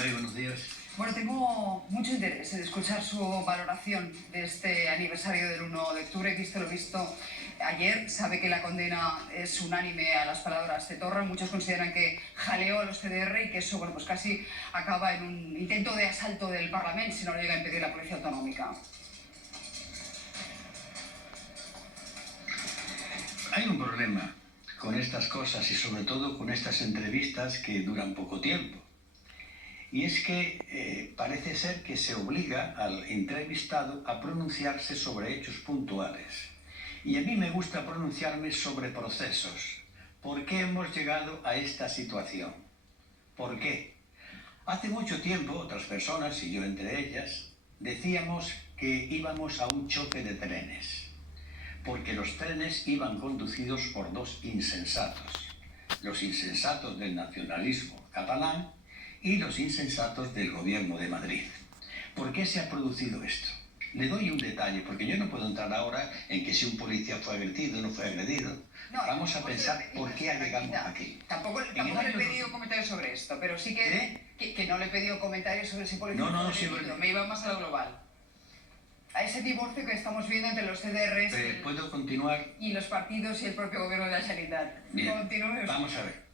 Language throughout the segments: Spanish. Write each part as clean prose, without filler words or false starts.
Muy buenos días. Bueno, tengo mucho interés en escuchar su valoración de este aniversario del 1 de octubre. Visto lo visto ayer, sabe que la condena es unánime a las palabras de Torra. Muchos consideran que jaleó a los CDR y que eso, bueno, pues casi acaba en un intento de asalto del Parlamento si no lo llega a impedir la Policía Autonómica. Hay un problema con estas cosas y sobre todo con estas entrevistas que duran poco tiempo. Y es que parece ser que se obliga al entrevistado a pronunciarse sobre hechos puntuales. Y a mí me gusta pronunciarme sobre procesos. ¿Por qué hemos llegado a esta situación? ¿Por qué? Hace mucho tiempo, otras personas, y yo entre ellas, decíamos que íbamos a un choque de trenes. Porque los trenes iban conducidos por dos insensatos. Los insensatos del nacionalismo catalán y los insensatos del gobierno de Madrid. ¿Por qué se ha producido esto? Le doy un detalle, porque yo no puedo entrar ahora en que si un policía fue agredido o no fue agredido. No, vamos a pensar por qué llegamos aquí. Tampoco le he pedido comentarios sobre esto, pero sí que no le he pedido comentarios sobre si policía fue agredido. Me iba más a lo global. A ese divorcio que estamos viendo entre los CDRs ¿puedo continuar? Y los partidos y el propio gobierno de la Generalitat. Bien, vamos a ver.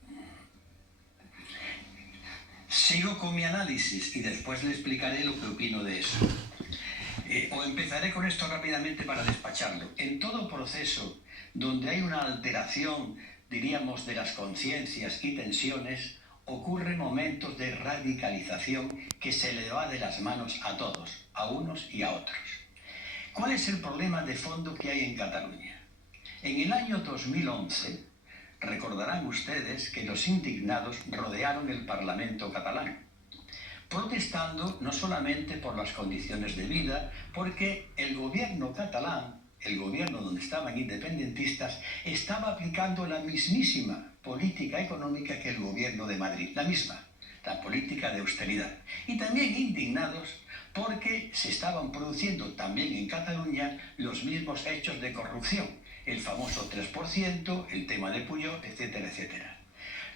Sigo con mi análisis y después le explicaré lo que opino de eso. O empezaré con esto rápidamente para despacharlo. En todo proceso donde hay una alteración, diríamos, de las conciencias y tensiones, ocurren momentos de radicalización que se le va de las manos a todos, a unos y a otros. ¿Cuál es el problema de fondo que hay en Cataluña? En el año 2011, recordarán ustedes que los indignados rodearon el Parlamento catalán, protestando no solamente por las condiciones de vida, porque el gobierno catalán, el gobierno donde estaban independentistas, estaba aplicando la mismísima política económica que el gobierno de Madrid, la misma, la política de austeridad. Y también indignados porque se estaban produciendo también en Cataluña los mismos hechos de corrupción, el famoso 3%, el tema de Puyol, etcétera, etcétera.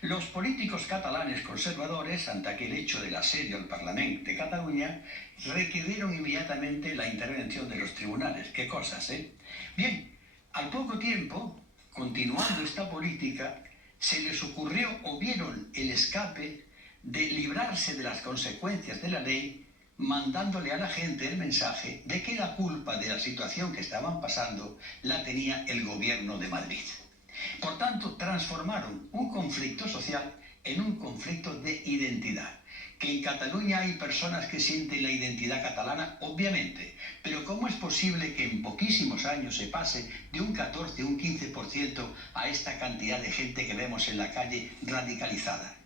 Los políticos catalanes conservadores, ante aquel hecho del asedio al Parlamento de Cataluña, requirieron inmediatamente la intervención de los tribunales. ¿Qué cosas, eh? Bien, al poco tiempo, continuando esta política, se les ocurrió o vieron el escape de librarse de las consecuencias de la ley, mandándole a la gente el mensaje de que la culpa de la situación que estaban pasando la tenía el gobierno de Madrid. Por tanto, transformaron un conflicto social en un conflicto de identidad. Que en Cataluña hay personas que sienten la identidad catalana, obviamente, pero ¿cómo es posible que en poquísimos años se pase de un 14, un 15% a esta cantidad de gente que vemos en la calle radicalizada?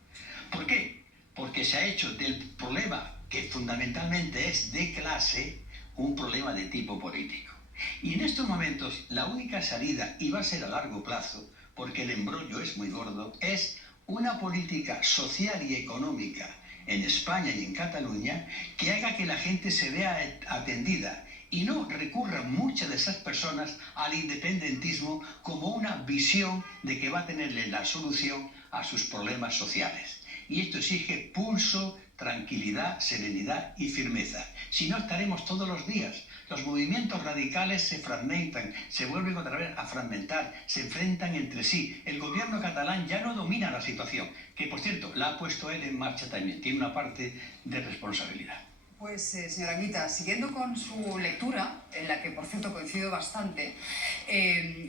¿Por qué? Porque se ha hecho del problema, que fundamentalmente es de clase, un problema de tipo político. Y en estos momentos la única salida, y va a ser a largo plazo, porque el embrollo es muy gordo, es una política social y económica en España y en Cataluña que haga que la gente se vea atendida y no recurran muchas de esas personas al independentismo como una visión de que va a tenerle la solución a sus problemas sociales. Y esto exige pulso, tranquilidad, serenidad y firmeza. Si no, estaremos todos los días. Los movimientos radicales se fragmentan, se vuelven otra vez a fragmentar, se enfrentan entre sí. El gobierno catalán ya no domina la situación, que por cierto, la ha puesto él en marcha también. Tiene una parte de responsabilidad. Pues, señora Anguita, siguiendo con su lectura, en la que por cierto coincido bastante,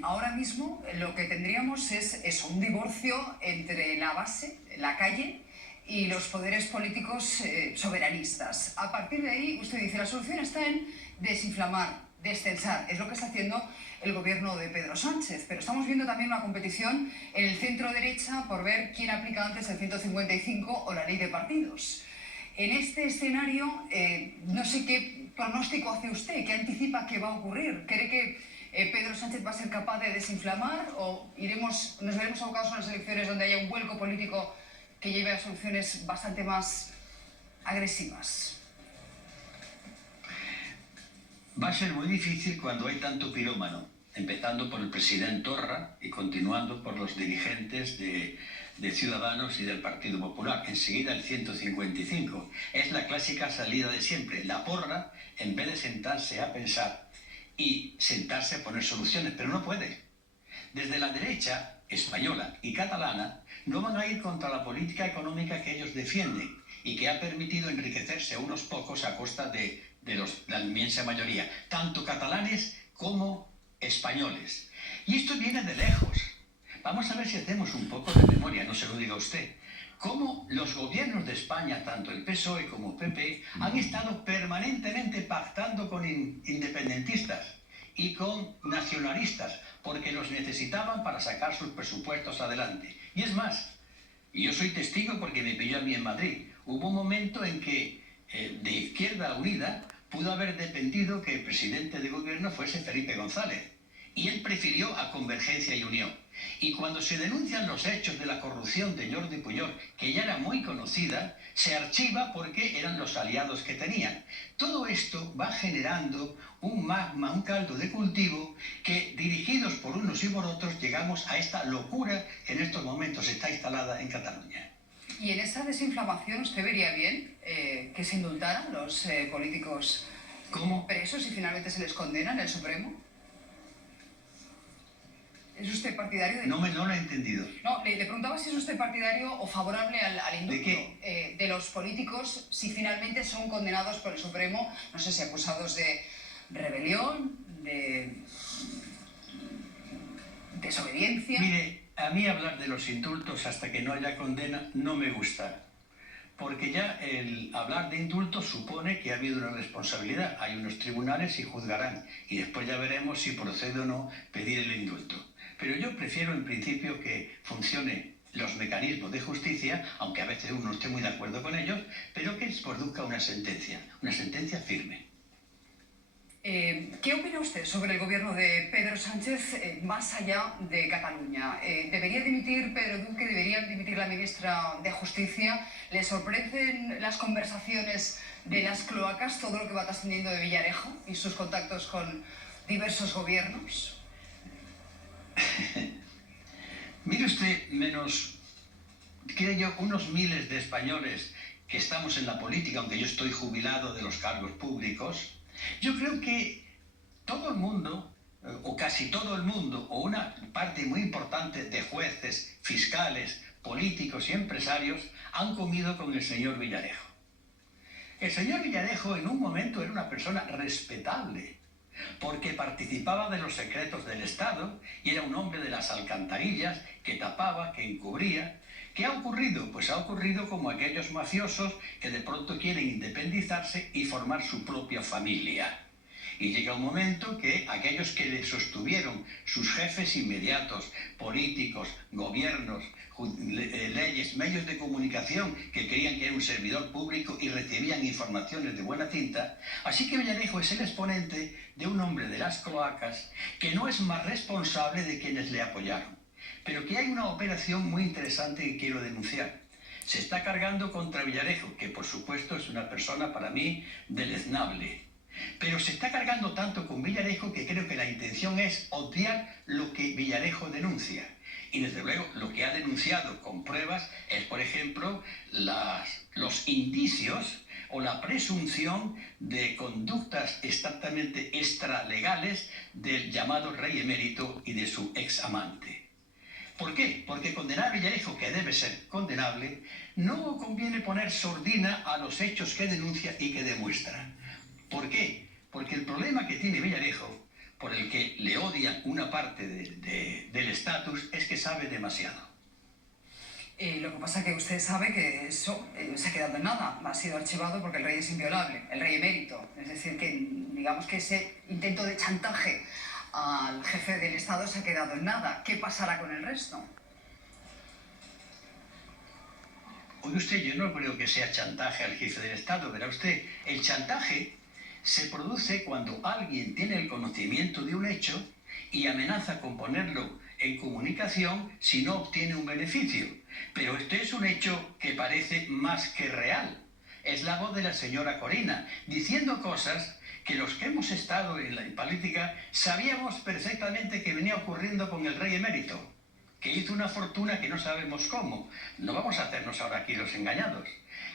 ahora mismo lo que tendríamos es un divorcio entre la base, la calle, y los poderes políticos soberanistas. A partir de ahí, usted dice, la solución está en desinflamar, destensar. Es lo que está haciendo el gobierno de Pedro Sánchez. Pero estamos viendo también una competición en el centro-derecha por ver quién aplica antes el 155 o la ley de partidos. En este escenario, no sé qué pronóstico hace usted, qué anticipa que va a ocurrir. ¿Cree que Pedro Sánchez va a ser capaz de desinflamar o nos veremos abocados a unas elecciones donde haya un vuelco político que lleve a soluciones bastante más agresivas? Va a ser muy difícil cuando hay tanto pirómano, empezando por el presidente Torra y continuando por los dirigentes de de Ciudadanos y del Partido Popular. Enseguida el 155. Es la clásica salida de siempre. La porra, en vez de sentarse a pensar y sentarse a poner soluciones, pero no puede. Desde la derecha española y catalana no van a ir contra la política económica que ellos defienden y que ha permitido enriquecerse a unos pocos a costa de la inmensa mayoría, tanto catalanes como españoles. Y esto viene de lejos. Vamos a ver si hacemos un poco de memoria, no se lo diga usted. Cómo los gobiernos de España, tanto el PSOE como el PP, han estado permanentemente pactando con independentistas y con nacionalistas, porque los necesitaban para sacar sus presupuestos adelante. Y es más, y yo soy testigo porque me pilló a mí en Madrid, hubo un momento en que de Izquierda Unida pudo haber dependido que el presidente de gobierno fuese Felipe González, y él prefirió a Convergencia y Unión. Y cuando se denuncian los hechos de la corrupción de Jordi Pujol, que ya era muy conocida, se archiva porque eran los aliados que tenían. Todo esto va generando un magma, un caldo de cultivo, que dirigidos por unos y por otros llegamos a esta locura que en estos momentos está instalada en Cataluña. Y en esa desinflamación, ¿usted vería bien que se indultaran los políticos presos y finalmente se les condena en el Supremo? ¿Es usted partidario de...? No lo he entendido. No, le preguntaba si es usted partidario o favorable al indulto. ¿De qué? De los políticos, si finalmente son condenados por el Supremo, no sé si acusados de rebelión, de desobediencia. Mire, a mí hablar de los indultos hasta que no haya condena no me gusta. Porque ya el hablar de indultos supone que ha habido una responsabilidad. Hay unos tribunales y juzgarán. Y después ya veremos si procede o no pedir el indulto. Pero yo prefiero en principio que funcione los mecanismos de justicia, aunque a veces uno no esté muy de acuerdo con ellos, pero que produzca una sentencia firme. ¿Qué opina usted sobre el gobierno de Pedro Sánchez más allá de Cataluña? ¿Debería dimitir Pedro Duque? ¿Debería dimitir la ministra de Justicia? ¿Le sorprenden las conversaciones de las cloacas, todo lo que va trascendiendo de Villarejo y sus contactos con diversos gobiernos? Mire usted, creo yo, unos miles de españoles que estamos en la política, aunque yo estoy jubilado de los cargos públicos, yo creo que todo el mundo, o casi todo el mundo, o una parte muy importante de jueces, fiscales, políticos y empresarios han comido con el señor Villarejo. El señor Villarejo en un momento era una persona respetable, porque participaba de los secretos del Estado y era un hombre de las alcantarillas que tapaba, que encubría. ¿Qué ha ocurrido? Pues ha ocurrido como aquellos mafiosos que de pronto quieren independizarse y formar su propia familia. Y llega un momento que aquellos que le sostuvieron, sus jefes inmediatos, políticos, gobiernos, leyes, medios de comunicación que creían que era un servidor público y recibían informaciones de buena tinta. Así que Villarejo es el exponente de un hombre de las cloacas que no es más responsable de quienes le apoyaron. Pero que hay una operación muy interesante que quiero denunciar. Se está cargando contra Villarejo, que por supuesto es una persona para mí deleznable. Pero se está cargando tanto con Villarejo que creo que la intención es obviar lo que Villarejo denuncia. Y desde luego lo que ha denunciado con pruebas es, por ejemplo, los indicios o la presunción de conductas exactamente extralegales del llamado rey emérito y de su ex amante. ¿Por qué? Porque condenar a Villarejo, que debe ser condenable, no conviene poner sordina a los hechos que denuncia y que demuestra. ¿Por qué? Porque el problema que tiene Villarejo, por el que le odia una parte del estatus, es que sabe demasiado. Lo que pasa es que usted sabe que eso se ha quedado en nada, ha sido archivado porque el rey es inviolable, el rey emérito. Es decir, que digamos que ese intento de chantaje al jefe del Estado se ha quedado en nada. ¿Qué pasará con el resto? Oye usted, yo no creo que sea chantaje al jefe del Estado, verá usted, el chantaje se produce cuando alguien tiene el conocimiento de un hecho y amenaza con ponerlo en comunicación si no obtiene un beneficio. Pero este es un hecho que parece más que real. Es la voz de la señora Corina, diciendo cosas que los que hemos estado en la política sabíamos perfectamente que venía ocurriendo con el rey emérito, que hizo una fortuna que no sabemos cómo. No vamos a hacernos ahora aquí los engañados.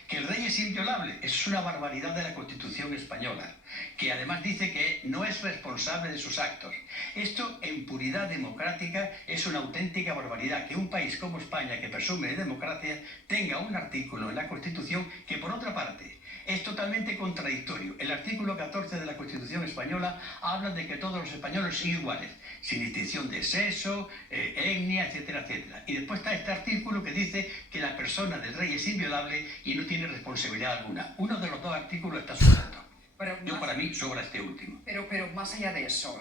Que el rey es inviolable, eso es una barbaridad de la Constitución española, que además dice que no es responsable de sus actos. Esto, en puridad democrática, es una auténtica barbaridad, que un país como España, que presume de democracia, tenga un artículo en la Constitución que, por otra parte, es totalmente contradictorio. El artículo 14 de la Constitución española habla de que todos los españoles son iguales, sin distinción de sexo, etnia, etcétera, etcétera. Y después está este artículo que dice que la persona del rey es inviolable y no tiene responsabilidad alguna. Uno de los dos artículos está suelto. Para mí sobra este último. Pero más allá de eso,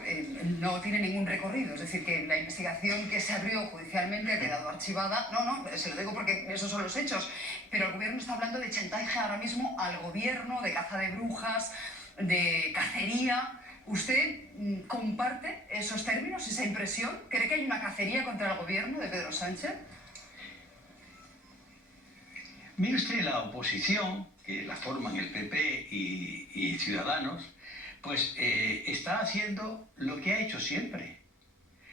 no tiene ningún recorrido. Es decir, que la investigación que se abrió judicialmente ha quedado archivada. No, se lo digo porque esos son los hechos. Pero el gobierno está hablando de chantaje ahora mismo al gobierno, de caza de brujas, de cacería. ¿Usted comparte esos términos, esa impresión? ¿Cree que hay una cacería contra el gobierno de Pedro Sánchez? Mire usted, la oposición, que la forman el PP y Ciudadanos, pues está haciendo lo que ha hecho siempre.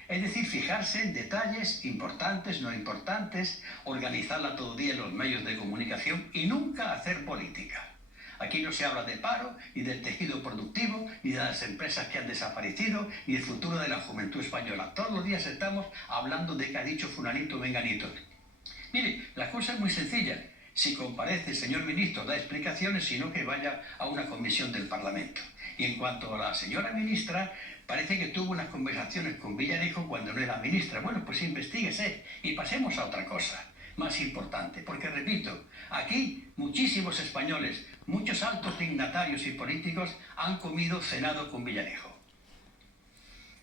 Es decir, fijarse en detalles importantes, no importantes, organizarla todo día en los medios de comunicación y nunca hacer política. Aquí no se habla de paro, ni del tejido productivo, ni de las empresas que han desaparecido, ni del futuro de la juventud española. Todos los días estamos hablando de que ha dicho fulanito, menganito. Mire, la cosa es muy sencilla. Si comparece el señor ministro, da explicaciones, sino que vaya a una comisión del Parlamento. Y en cuanto a la señora ministra, parece que tuvo unas conversaciones con Villarejo cuando no era ministra. Bueno, pues investíguese y pasemos a otra cosa más importante. Porque, repito, aquí muchísimos españoles, muchos altos dignatarios y políticos han cenado con Villarejo.